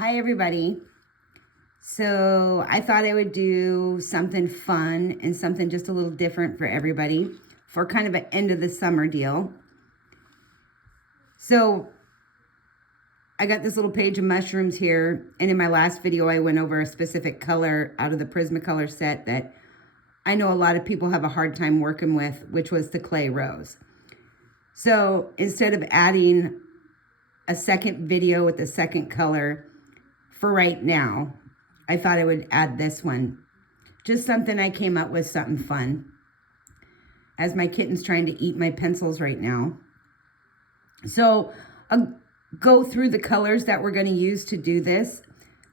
Hi everybody. So I thought I would do something fun and something just a little different for everybody for kind of an end of the summer deal. So I got this little page of mushrooms here, and in my last video I went over a specific color out of the Prismacolor set that I know a lot of people have a hard time working with, which was the clay rose. So instead of adding a second video with the second color for right now, I thought I would add this one. Just something I came up with, something fun. As my kitten's trying to eat my pencils right now. So I'll go through the colors that we're going to use to do this.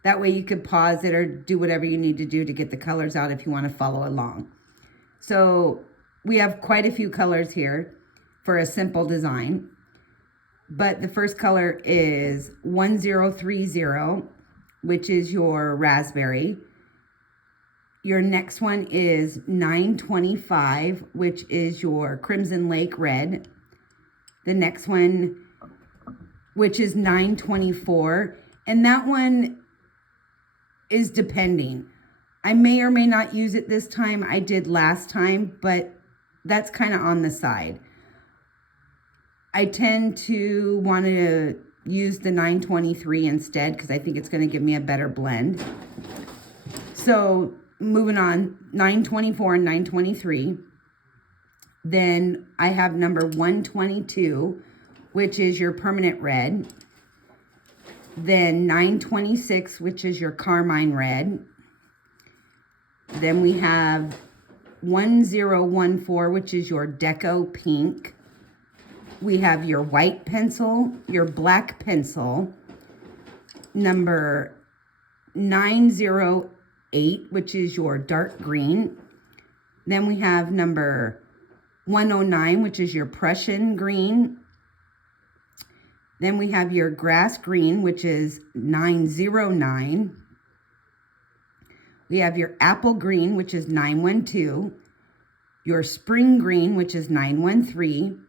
That way you could pause it or do whatever you need to do to get the colors out if you want to follow along. So we have quite a few colors here for a simple design. But the first color is 1030, which is your raspberry. Your next one is 925, which is your Crimson Lake red. The next one, which is 924, and that one is depending. I may or may not use it this time. I did last time, but that's kind of on the side. I tend to want to use the 923 instead because I think it's going to give me a better blend. So moving on, 924 and 923. Then I have number 122, which is your permanent red. Then 926, which is your carmine red. Then we have 1014, which is your deco pink. We have your white pencil, your black pencil, number 908, which is your dark green. Then we have number 109, which is your Prussian green. Then we have your grass green, which is 909. We have your apple green, which is 912. Your spring green, which is 913.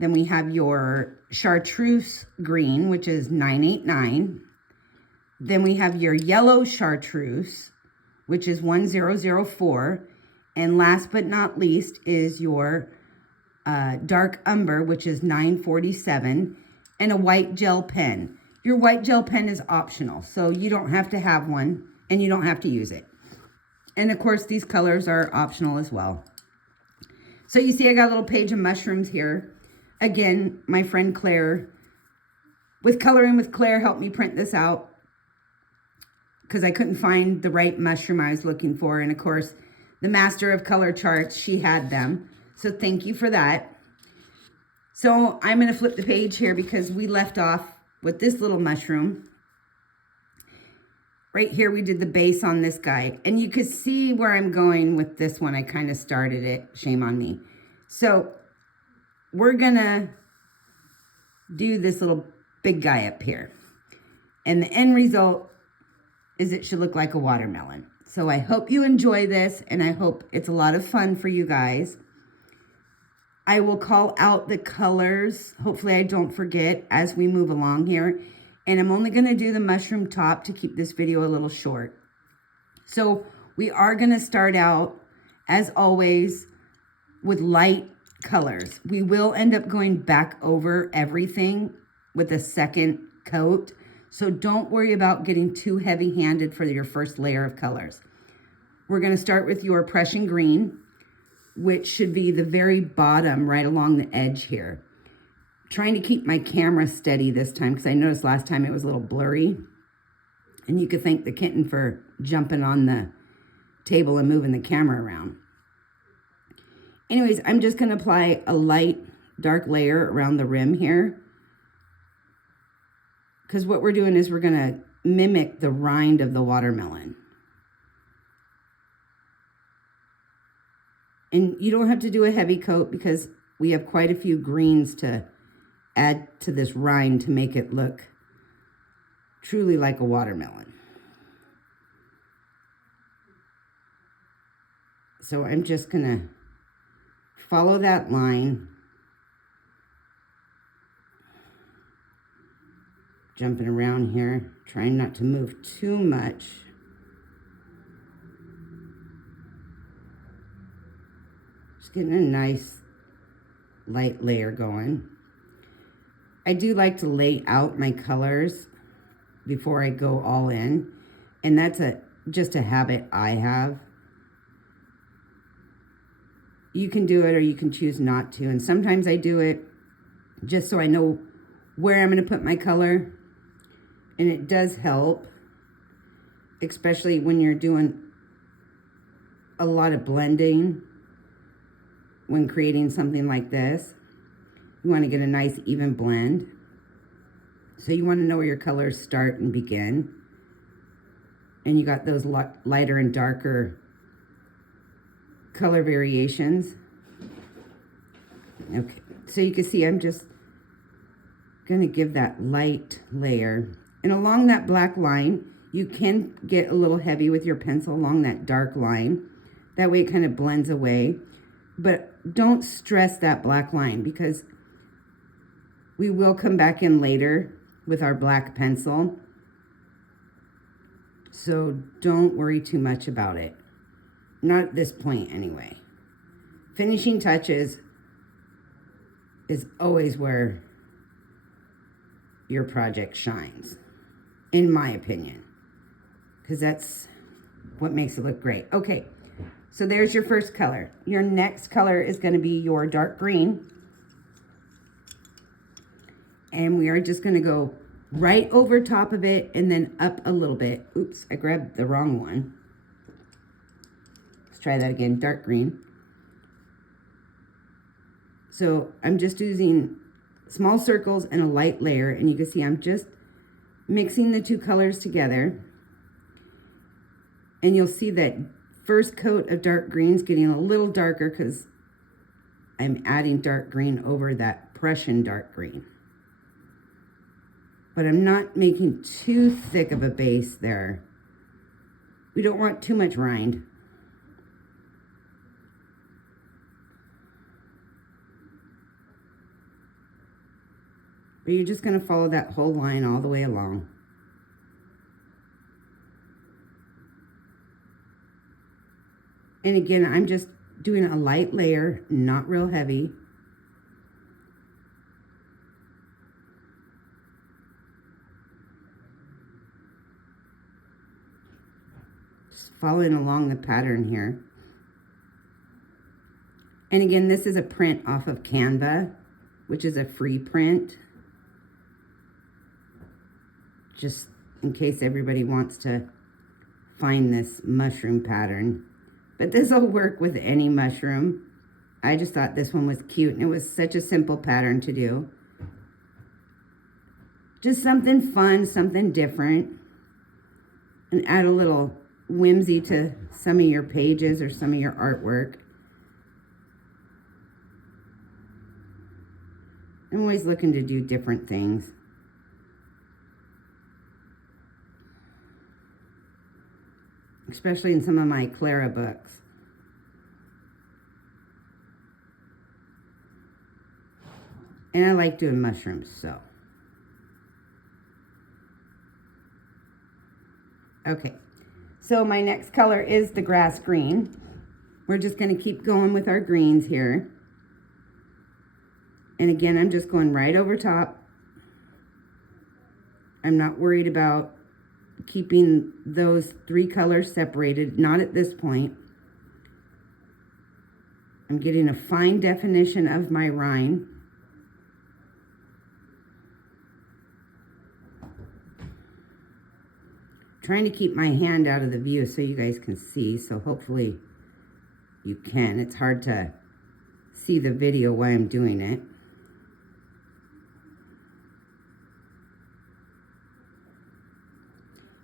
Then we have your chartreuse green, which is 989. Then we have your yellow chartreuse, which is 1004. And last but not least is your dark umber, which is 947. And a white gel pen. Your white gel pen is optional, so you don't have to have one and you don't have to use it. And of course, these colors are optional as well. So you see I got a little page of mushrooms here. Again, my friend Claire, with Coloring with Claire, helped me print this out because I couldn't find the right mushroom I was looking for. And of course, the master of color charts, she had them. So thank you for that. So I'm going to flip the page here because we left off with this little mushroom. Right here, we did the base on this guy. And you could see where I'm going with this one. I kind of started it. Shame on me. So we're gonna do this little big guy up here. And the end result is it should look like a watermelon. So I hope you enjoy this, and I hope it's a lot of fun for you guys. I will call out the colors. Hopefully I don't forget as we move along here. And I'm only gonna do the mushroom top to keep this video a little short. So we are gonna start out, as always, with light colors. We will end up going back over everything with a second coat. So don't worry about getting too heavy-handed for your first layer of colors. We're going to start with your Prussian green, which should be the very bottom right along the edge here. I'm trying to keep my camera steady this time because I noticed last time it was a little blurry. And you could thank the kitten for jumping on the table and moving the camera around. Anyways, I'm just going to apply a light dark layer around the rim here. Because what we're doing is we're going to mimic the rind of the watermelon. And you don't have to do a heavy coat because we have quite a few greens to add to this rind to make it look truly like a watermelon. So I'm just going to follow that line Jumping around here, trying not to move too much. Just getting a nice light layer going. I do like to lay out my colors before I go all in, and that's just a habit I have. You can do it or you can choose not to, and sometimes I do it just so I know where I'm going to put my color, and it does help, especially when you're doing a lot of blending when creating something like this. You want to get a nice even blend. So you want to know where your colors start and begin. And you got those lighter and darker color variations. Okay, so you can see I'm just going to give that light layer. And along that black line, you can get a little heavy with your pencil along that dark line. That way it kind of blends away. But don't stress that black line, because we will come back in later with our black pencil. So don't worry too much about it. Not at this point anyway. Finishing touches is always where your project shines, in my opinion, because that's what makes it look great. Okay, so there's your first color. Your next color is going to be your dark green. And we are just going to go right over top of it and then up a little bit. Oops, I grabbed the wrong one. Let's try that again, dark green. So I'm just using small circles and a light layer, and you can see I'm just mixing the two colors together. And you'll see that first coat of dark green is getting a little darker because I'm adding dark green over that Prussian dark green. But I'm not making too thick of a base there. We don't want too much rind. But you're just going to follow that whole line all the way along. And again, I'm just doing a light layer, not real heavy. Just following along the pattern here. And again, this is a print off of Canva, which is a free print. Just in case everybody wants to find this mushroom pattern. But this will work with any mushroom. I just thought this one was cute, and it was such a simple pattern to do. Just something fun, something different. And add a little whimsy to some of your pages or some of your artwork. I'm always looking to do different things. Especially in some of my Clara books. And I like doing mushrooms, so. Okay, so my next color is the grass green. We're just going to keep going with our greens here. And again, I'm just going right over top. I'm not worried about keeping those three colors separated, not at this point. I'm getting a fine definition of my rind. Trying to keep my hand out of the view so you guys can see, so hopefully you can. It's hard to see the video while I'm doing it.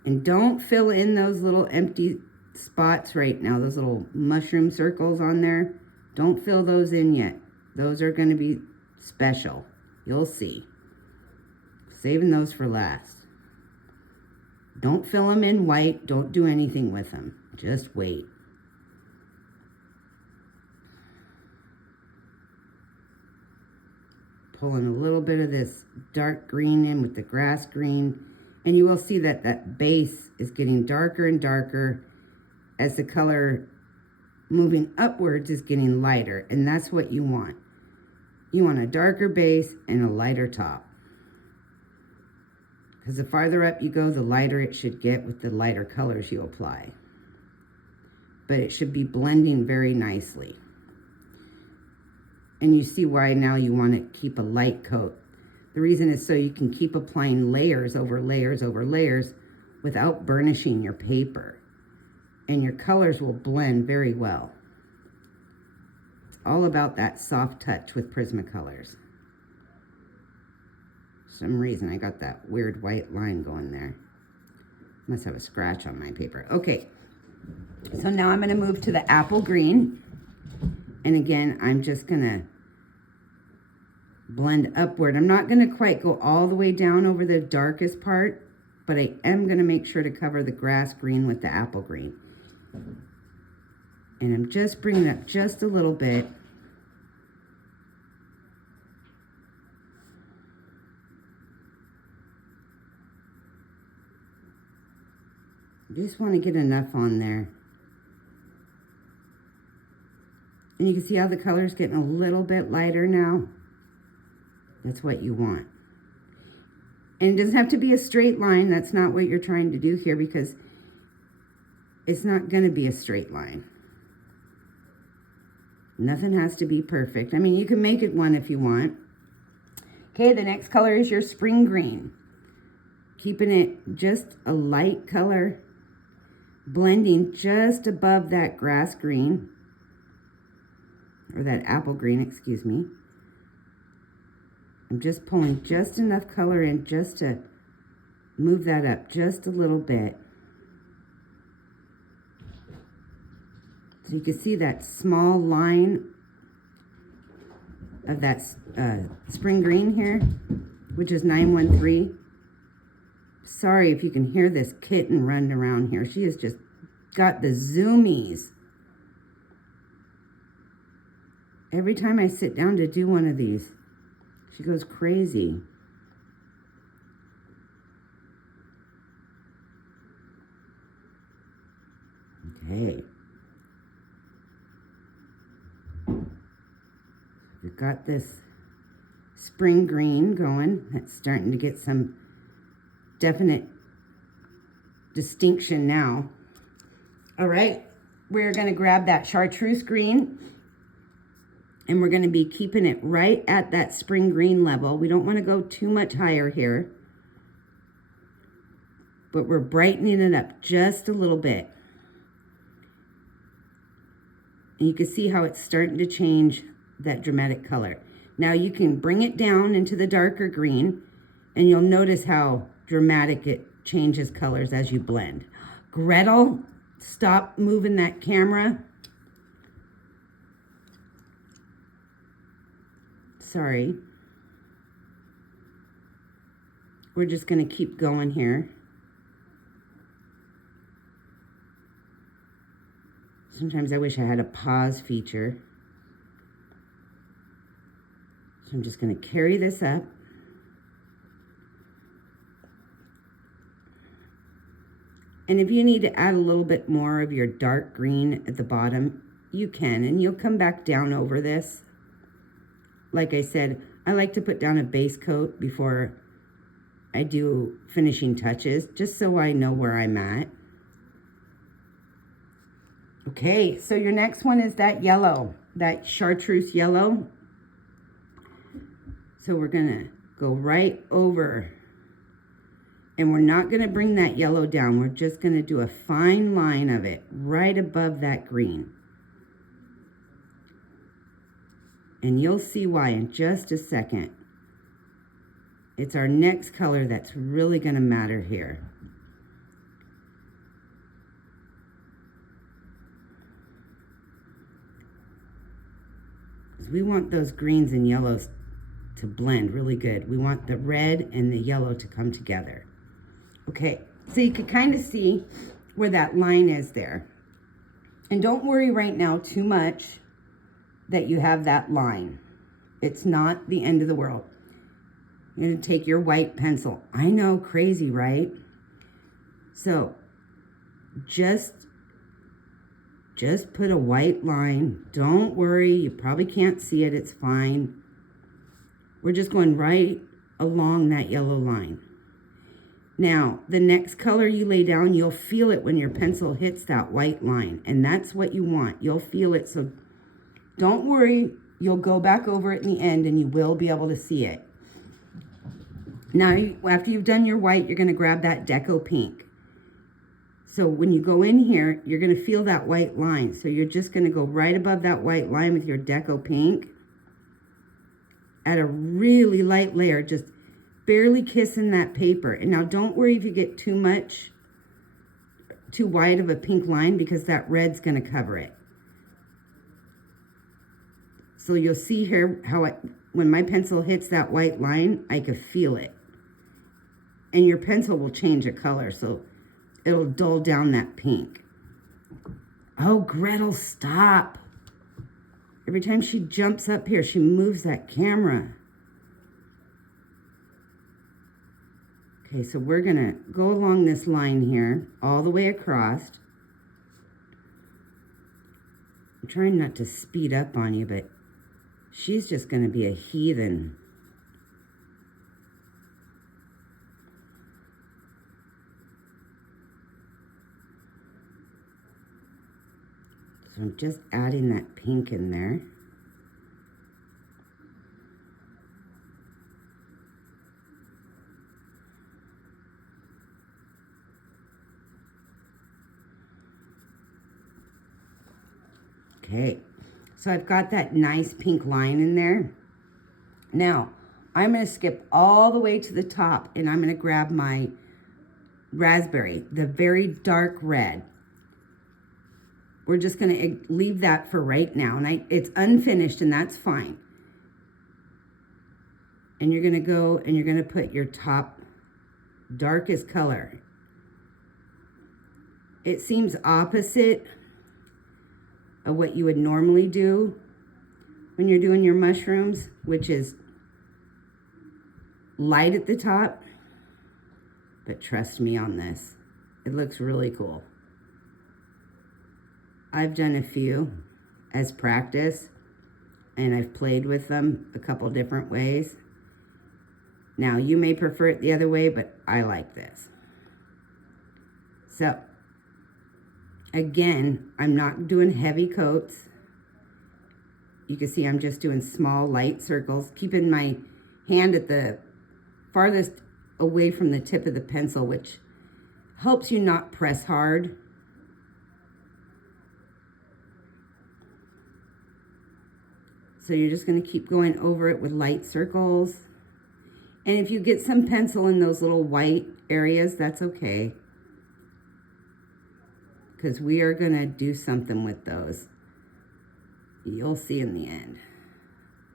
And don't fill in those little empty spots right now, those little mushroom circles on there. Don't fill those in yet. Those are going to be special. You'll see. Saving those for last. Don't fill them in white. Don't do anything with them. Just wait. pulling a little bit of this dark green in with the grass green. And you will see that that base is getting darker and darker as the color moving upwards is getting lighter. And that's what you want. You want a darker base and a lighter top. Because the farther up you go, the lighter it should get with the lighter colors you apply. But it should be blending very nicely. And you see why now you want to keep a light coat. The reason is so you can keep applying layers over layers over layers without burnishing your paper. And your colors will blend very well. It's all about that soft touch with Prismacolors. For some reason I got that weird white line going there. Must have a scratch on my paper. Okay, so now I'm going to move to the apple green. And again, I'm just going to blend upward. I'm not going to quite go all the way down over the darkest part, but I am going to make sure to cover the grass green with the apple green. And I'm just bringing it up just a little bit. I just want to get enough on there. And you can see how the color's getting a little bit lighter now. That's what you want. And it doesn't have to be a straight line. That's not what you're trying to do here, because it's not going to be a straight line. Nothing has to be perfect. I mean, you can make it one if you want. Okay, the next color is your spring green. Keeping it just a light color, blending just above that grass green, or that apple green, excuse me. I'm just pulling just enough color in just to move that up just a little bit. So you can see that small line of that spring green here, which is 913. Sorry if you can hear this kitten running around here. She has just got the zoomies. Every time I sit down to do one of these, she goes crazy. Okay. We've got this spring green going. That's starting to get some definite distinction now. All right, we're going to grab that chartreuse green, and we're going to be keeping it right at that spring green level. We don't want to go too much higher here, but we're brightening it up just a little bit. And you can see how it's starting to change that dramatic color. Now you can bring it down into the darker green, and you'll notice how dramatic it changes colors as you blend. Gretel, stop moving that camera. Sorry. We're just going to keep going here. Sometimes I wish I had a pause feature. So I'm just going to carry this up. And if you need to add a little bit more of your dark green at the bottom, you can, and you'll come back down over this. Like I said, I like to put down a base coat before I do finishing touches, just so I know where I'm at. Okay, so your next one is that yellow, that chartreuse yellow. So we're gonna go right over, and we're not gonna bring that yellow down. We're just gonna do a fine line of it right above that green. And you'll see why in just a second. It's our next color that's really gonna matter here. Because we want those greens and yellows to blend really good. We want the red and the yellow to come together. Okay, so you can kind of see where that line is there. And don't worry right now too much that you have that line. It's not the end of the world. You're going to take your white pencil. I know, crazy, right? So just put a white line. Don't worry, you probably can't see it, it's fine. We're just going right along that yellow line. Now, the next color you lay down, you'll feel it when your pencil hits that white line, and that's what you want. You'll feel it, so don't worry, you'll go back over it in the end and you will be able to see it. Now, after you've done your white, you're going to grab that deco pink. So when you go in here, you're going to feel that white line. So you're just going to go right above that white line with your deco pink. Add a really light layer, just barely kissing that paper. And now don't worry if you get too wide of a pink line, because that red's going to cover it. So you'll see here how when my pencil hits that white line, I can feel it. And your pencil will change a color, so it'll dull down that pink. Oh, Gretel, stop. Every time she jumps up here, she moves that camera. Okay, so we're gonna go along this line here, all the way across. I'm trying not to speed up on you, but she's just gonna be a heathen. So I'm just adding that pink in there. Okay, so I've got that nice pink line in there. Now, I'm going to skip all the way to the top, and I'm going to grab my raspberry, the very dark red. We're just going to leave that for right now, and it's unfinished, and that's fine. And you're going to go and you're going to put your top darkest color. It seems opposite of what you would normally do when you're doing your mushrooms, which is light at the top. But trust me on this, it looks really cool. I've done a few as practice, and I've played with them a couple different ways. Now, you may prefer it the other way, but I like this. So, again, I'm not doing heavy coats. You can see I'm just doing small, light circles, keeping my hand at the farthest away from the tip of the pencil, which helps you not press hard. So you're just going to keep going over it with light circles. And if you get some pencil in those little white areas, that's okay, because we are going to do something with those. You'll see in the end.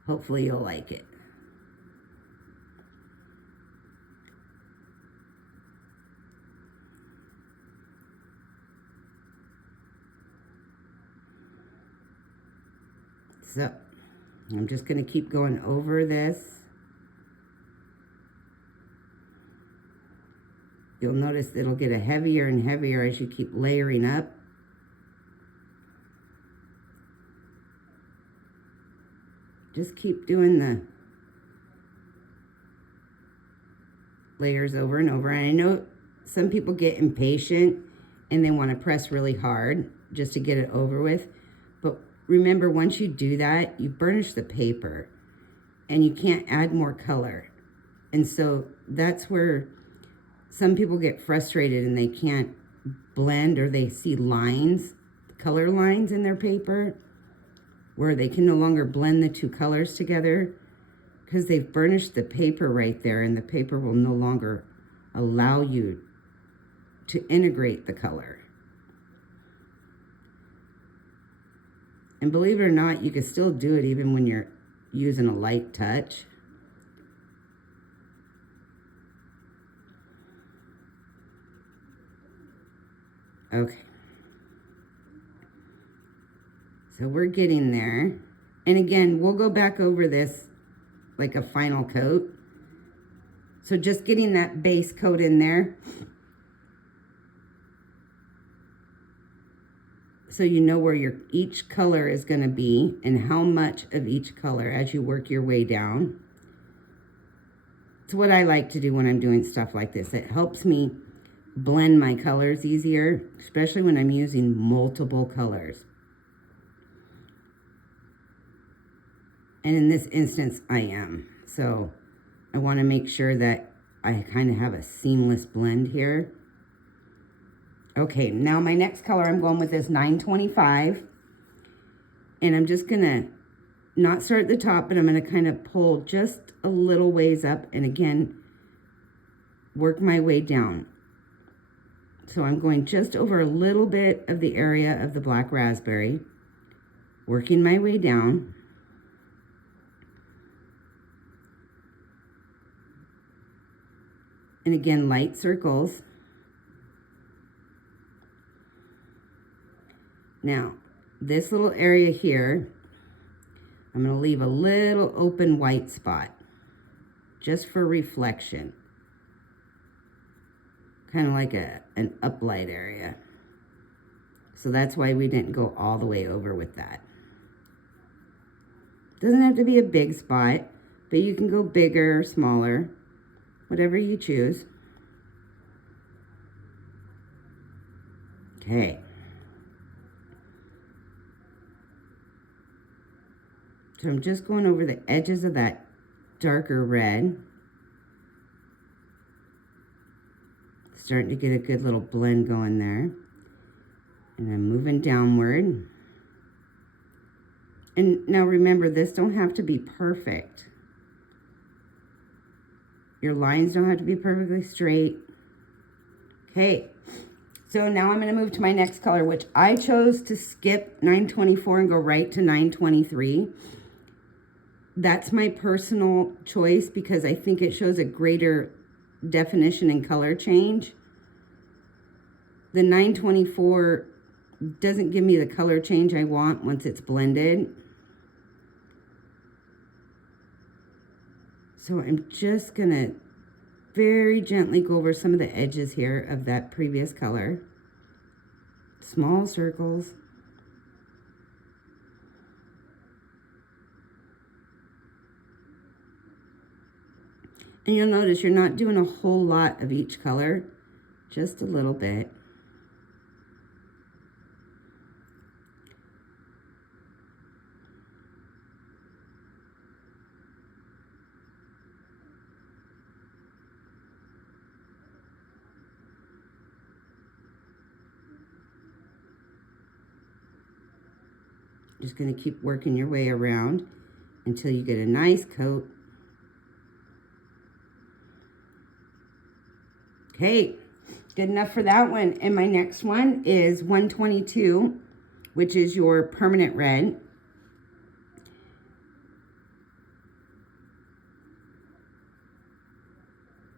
Hopefully you'll like it. So, I'm just going to keep going over this. You'll notice it'll get heavier and heavier as you keep layering up. Just keep doing the layers over and over. And I know some people get impatient and they want to press really hard just to get it over with. But remember, once you do that, you burnish the paper and you can't add more color. And so that's where some people get frustrated and they can't blend, or they see lines, color lines in their paper, where they can no longer blend the two colors together because they've burnished the paper right there, and the paper will no longer allow you to integrate the color. And believe it or not, you can still do it even when you're using a light touch. Okay. So we're getting there. And again, we'll go back over this like a final coat. So just getting that base coat in there, so you know where your each color is going to be and how much of each color as you work your way down. It's what I like to do when I'm doing stuff like this. It helps me blend my colors easier, especially when I'm using multiple colors. And in this instance, I am. So I want to make sure that I kind of have a seamless blend here. Okay, now my next color I'm going with is 925. And I'm just going to not start at the top, but I'm going to kind of pull just a little ways up and again, work my way down. So I'm going just over a little bit of the area of the black raspberry, working my way down. And again, light circles. Now, this little area here, I'm going to leave a little open white spot just for reflection. Kind of like an uplight area. So that's why we didn't go all the way over with that. Doesn't have to be a big spot, but you can go bigger or smaller, whatever you choose. Okay. So I'm just going over the edges of that darker red. Starting to get a good little blend going there. And I'm moving downward. And now remember, this don't have to be perfect. Your lines don't have to be perfectly straight. Okay, so now I'm going to move to my next color, which I chose to skip 924 and go right to 923. That's my personal choice because I think it shows a greater definition and color change. The 924 doesn't give me the color change I want once it's blended. So I'm just gonna very gently go over some of the edges here of that previous color. Small circles. And you'll notice you're not doing a whole lot of each color, just a little bit. Just going to keep working your way around until you get a nice coat. Okay, good enough for that one. And my next one is 122, which is your permanent red.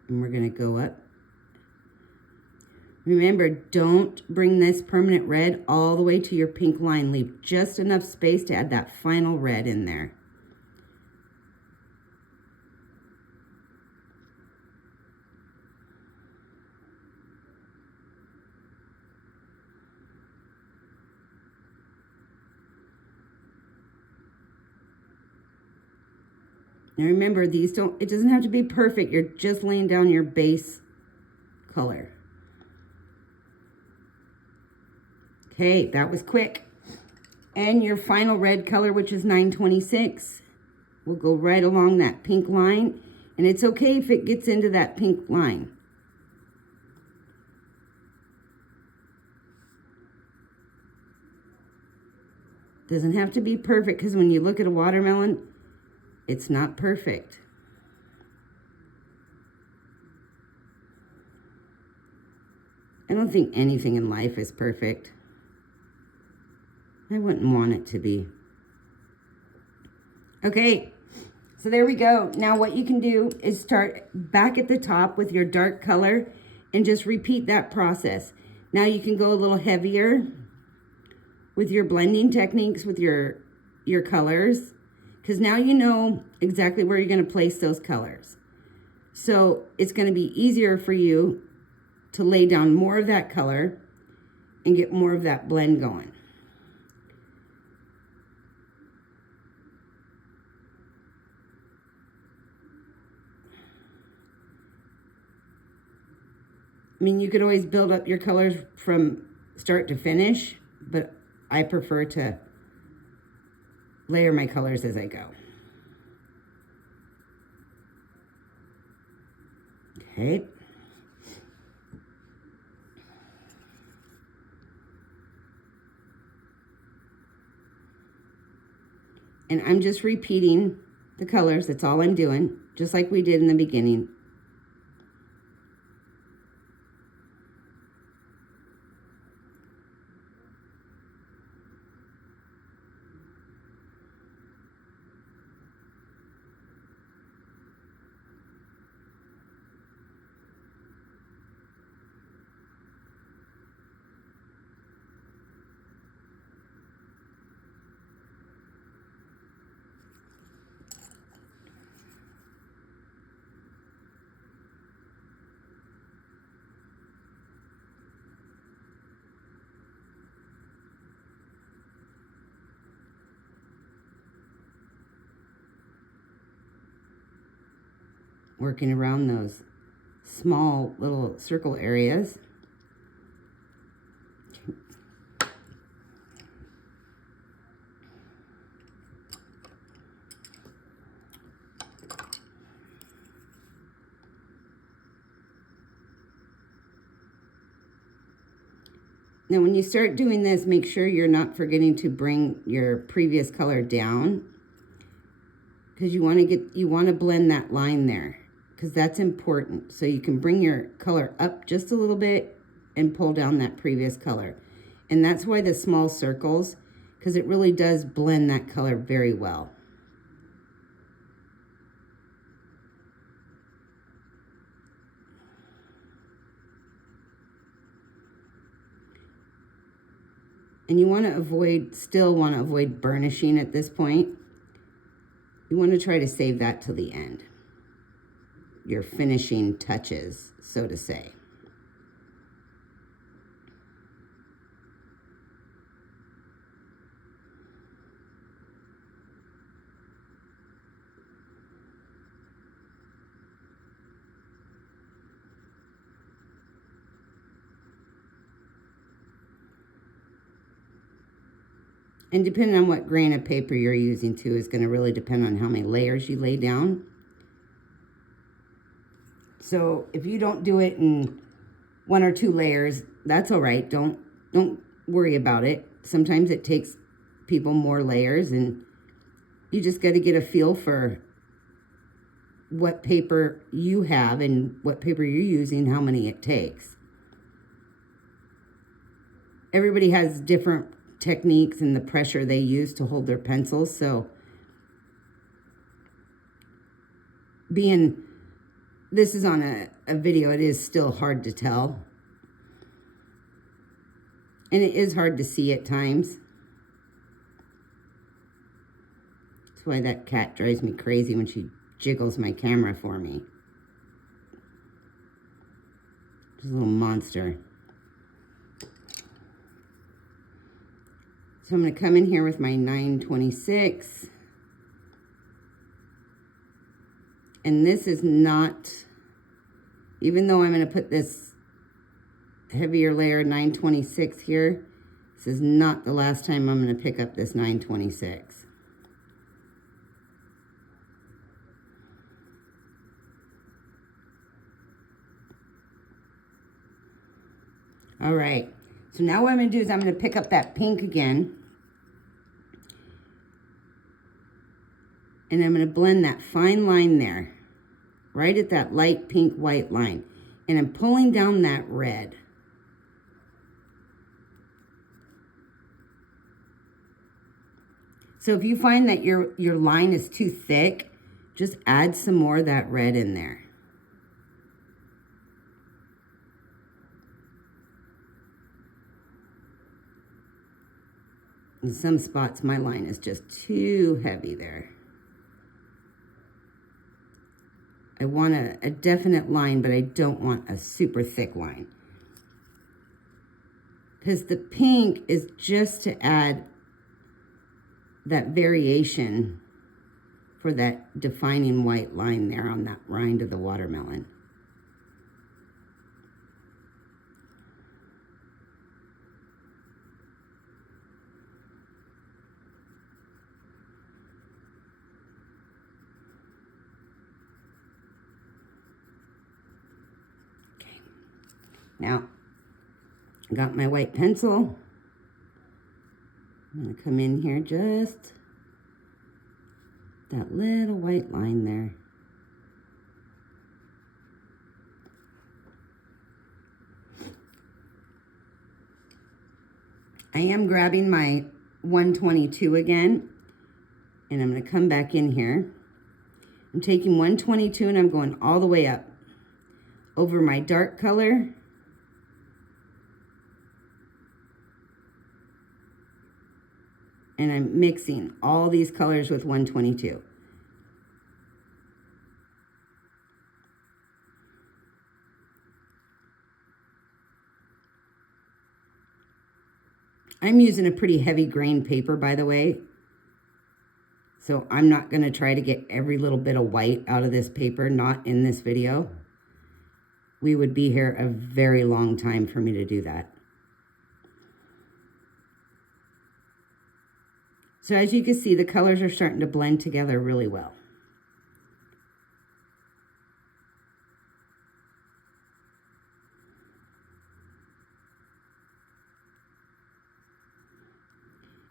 And we're going to go up. Remember, don't bring this permanent red all the way to your pink line. Leave just enough space to add that final red in there. Now remember, it doesn't have to be perfect. You're just laying down your base color. Okay, that was quick. And your final red color, which is 926, will go right along that pink line. And it's okay if it gets into that pink line. Doesn't have to be perfect, because when you look at a watermelon, it's not perfect. I don't think anything in life is perfect. I wouldn't want it to be. Okay, so there we go. Now what you can do is start back at the top with your dark color and just repeat that process. Now you can go a little heavier with your blending techniques with your colors, because now you know exactly where you're going to place those colors. So it's going to be easier for you to lay down more of that color and get more of that blend going. I mean, you could always build up your colors from start to finish, but I prefer to layer my colors as I go. Okay. And I'm just repeating the colors. That's all I'm doing, just like we did in the beginning. Working around those small little circle areas. Now when you start doing this, make sure you're not forgetting to bring your previous color down, because you want to blend that line there, because that's important. So you can bring your color up just a little bit and pull down that previous color. And that's why the small circles, because it really does blend that color very well. And you want to still want to avoid burnishing at this point. You want to try to save that till the end. Your finishing touches, so to say. And depending on what grain of paper you're using too is going to really depend on how many layers you lay down. So if you don't do it in 1 or 2 layers, that's all right. Don't worry about it. Sometimes it takes people more layers, and you just got to get a feel for what paper you have and what paper you're using, how many it takes. Everybody has different techniques and the pressure they use to hold their pencils, so being this is on a video, it is still hard to tell, and it is hard to see at times. That's why that cat drives me crazy when she jiggles my camera for me. She's a little monster. So I'm going to come in here with my 926. And this is not, even though I'm going to put this heavier layer 926 here, this is not the last time I'm going to pick up this 926. All right. So now what I'm going to do is I'm going to pick up that pink again. And I'm going to blend that fine line there, right at that light pink white line. And I'm pulling down that red. So if you find that your line is too thick, just add some more of that red in there. In some spots, my line is just too heavy there. I want a definite line, but I don't want a super thick line. Because the pink is just to add that variation for that defining white line there on that rind of the watermelon. Okay. Now, I got my white pencil. I'm going to come in here just that little white line there. I am grabbing my 122 again, and I'm going to come back in here. I'm taking 122 and I'm going all the way up over my dark color. And I'm mixing all these colors with 122. I'm using a pretty heavy grain paper, by the way. So I'm not going to try to get every little bit of white out of this paper, not in this video. We would be here a very long time for me to do that. So as you can see, the colors are starting to blend together really well.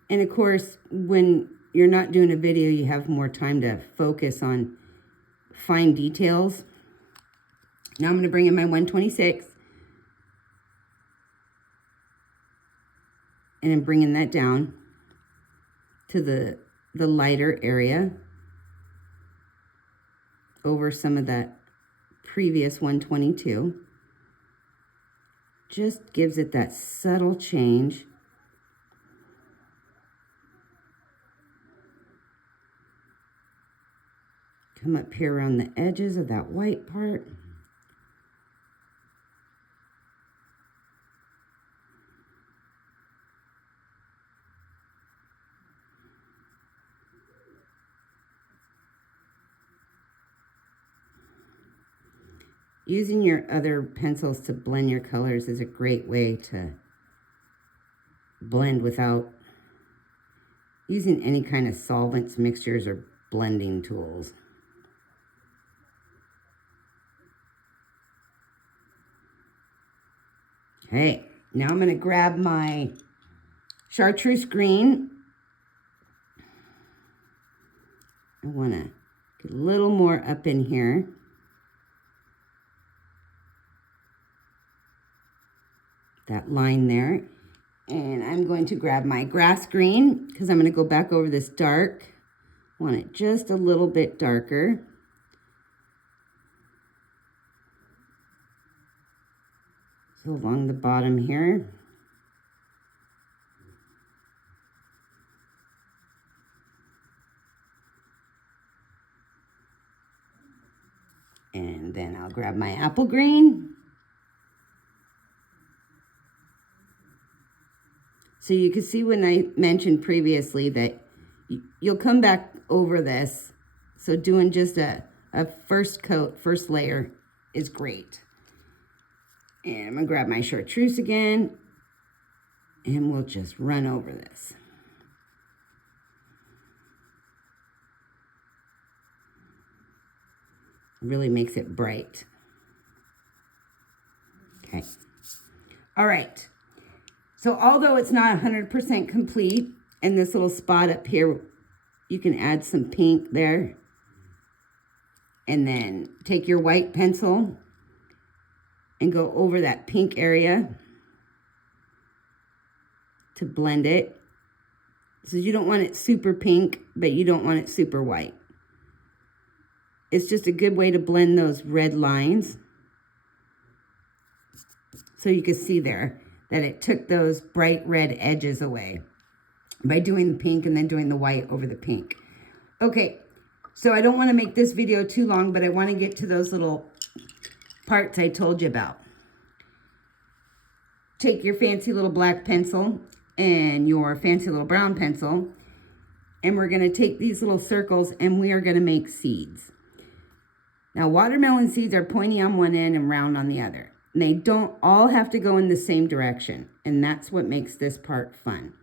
And of course, when you're not doing a video, you have more time to focus on fine details. Now I'm going to bring in my 126. And I'm bringing that down to the lighter area over some of that previous 122. Just gives it that subtle change. Come up here around the edges of that white part. Using your other pencils to blend your colors is a great way to blend without using any kind of solvents, mixtures, or blending tools. Okay, now I'm going to grab my chartreuse green. I want to get a little more up in here. That line there. And I'm going to grab my grass green because I'm going to go back over this dark. I want it just a little bit darker. So along the bottom here. And then I'll grab my apple green. So you can see when I mentioned previously that you'll come back over this. So doing just a first coat, first layer is great. And I'm going to grab my chartreuse again. And we'll just run over this. Really makes it bright. Okay. All right. So although it's not 100% complete, and this little spot up here, you can add some pink there. And then take your white pencil and go over that pink area to blend it. So you don't want it super pink, but you don't want it super white. It's just a good way to blend those red lines. So you can see there that it took those bright red edges away by doing the pink and then doing the white over the pink. Okay, So I don't want to make this video too long, but I want to get to those little parts I told you about. Take your fancy little black pencil and your fancy little brown pencil, and we're going to take these little circles and we are going to make seeds. Now, watermelon seeds are pointy on one end and round on the other. And they don't all have to go in the same direction, and that's what makes this part fun.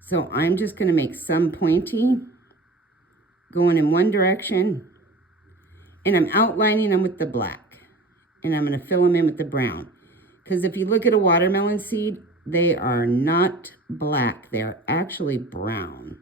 So I'm just going to make some pointy, going in one direction, and I'm outlining them with the black, and I'm going to fill them in with the brown. Because if you look at a watermelon seed, they are not black. They are actually brown.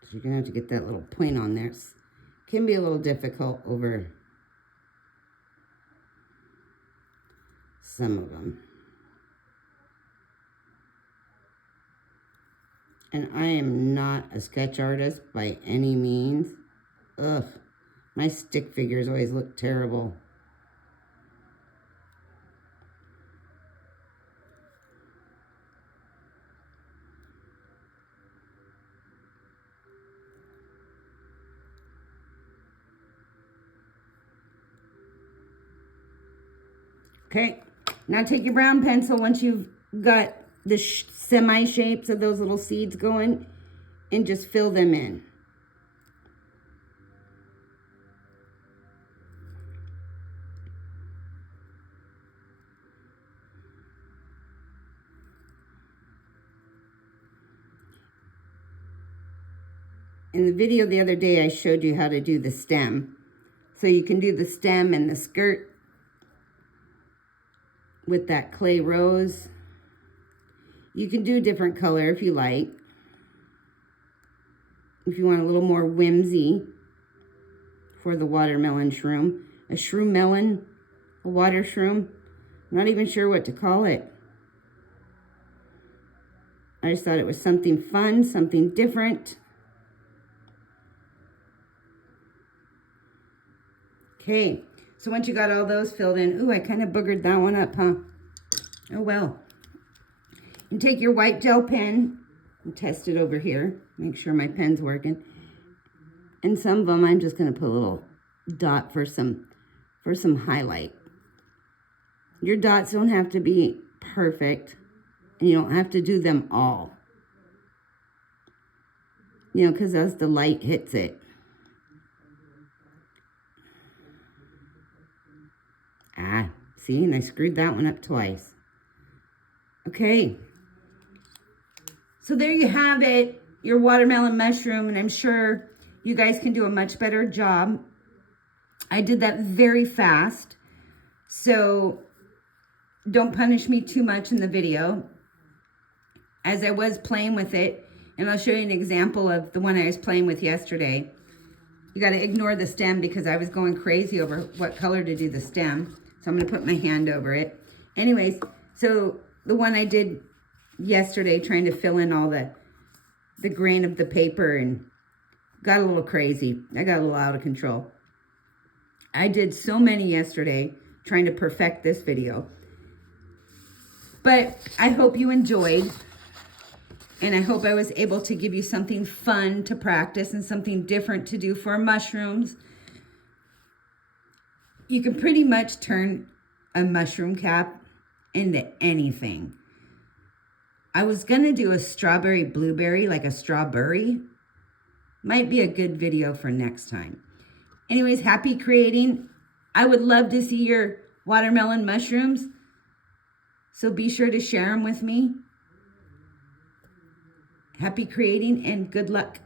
So you're going to have to get that little point on there. It can be a little difficult over some of them. And I am not a sketch artist by any means. Ugh, my stick figures always look terrible. Okay, now take your brown pencil once you've got the semi-shapes of those little seeds going and just fill them in. In the video the other day, I showed you how to do the stem. So you can do the stem and the skirt with that clay rose. You can do a different color if you like. If you want a little more whimsy for the watermelon shroom. A shroomelon, a water shroom. I'm not even sure what to call it. I just thought it was something fun, something different. Okay. So once you got all those filled in, ooh, I kind of boogered that one up, huh? Oh, well. And take your white gel pen and test it over here. Make sure my pen's working. And some of them, I'm just going to put a little dot for some highlight. Your dots don't have to be perfect, and you don't have to do them all. You know, because as the light hits it. Ah, see, and I screwed that one up twice. Okay. So there you have it, your watermelon mushroom, and I'm sure you guys can do a much better job. I did that very fast, so don't punish me too much in the video. As I was playing with it, and I'll show you an example of the one I was playing with yesterday. You got to ignore the stem because I was going crazy over what color to do the stem. So I'm going to put my hand over it. Anyways, so the one I did yesterday, trying to fill in all the grain of the paper, and got a little crazy. I got a little out of control. I did so many yesterday trying to perfect this video. But I hope you enjoyed. And I hope I was able to give you something fun to practice and something different to do for mushrooms. You can pretty much turn a mushroom cap into anything. I was going to do a strawberry blueberry, like a strawberry. Might be a good video for next time. Anyways, happy creating. I would love to see your watermelon mushrooms. So be sure to share them with me. Happy creating and good luck.